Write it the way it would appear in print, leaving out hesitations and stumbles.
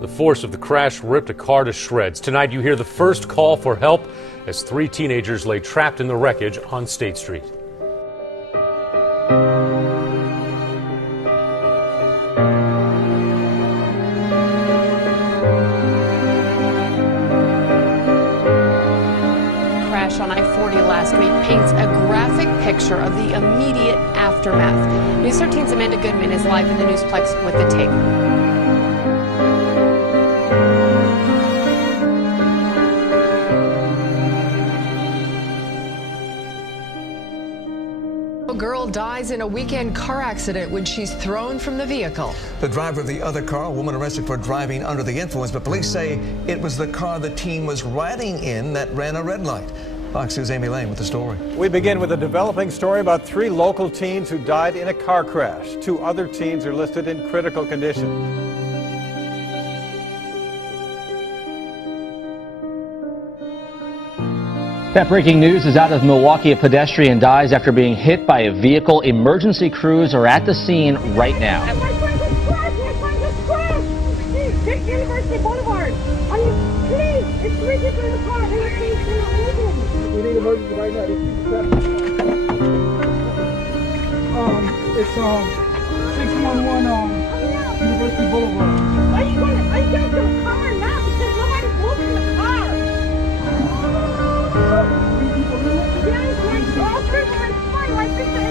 The force of the crash ripped a car to shreds. Tonight, you hear the first call for help as 3 teenagers lay trapped in the wreckage on State Street. Crash on I-40 last week paints a graphic picture of the immediate aftermath. News 13's Amanda Goodman is live in the Newsplex with the tape. A girl dies in a weekend car accident when she's thrown from the vehicle. The driver of the other car, a woman arrested for driving under the influence, but police say it was the car the teen was riding in that ran a red light. Fox News' Amy Lane with the story. We begin with a developing story about 3 local teens who died in a car crash. 2 other teens are listed in critical condition. That breaking news is out of Milwaukee. A pedestrian dies after being hit by a vehicle. Emergency crews are at the scene right now. My friend just crashed! Take University Boulevard! I mean, please! It's 3 people in the car. They are moving. We need emergency right now. It's 611 University Boulevard. Are you getting to the car now? Because nobody's moving the car. Yes, all 3 of them are fine. My sister